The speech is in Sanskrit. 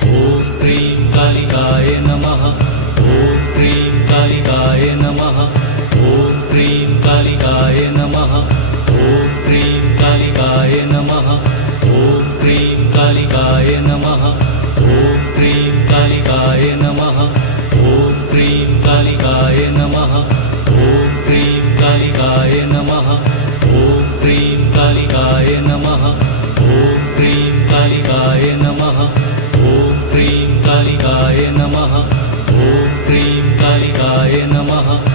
ॐ क्रीं कालिकाय नमः। ॐ क्रीं कालिकाय नमः। ॐ क्रीं कालिकाय नमः। ॐ क्रीं कालिकाय नमः। ॐ क्रीं कालिकाय नमः। ॐ क्रीं कालिकाय नमः। ॐ क्रीं कालिकाय नमः। ॐ क्रीं कालिकाय नमः। ॐ क्रीं कालिकाय नमः। ॐ क्रीं कालिकाय नमः। ॐ क्रीं कालिकाय नमः। ॐ क्रीं कालिकाय नमः।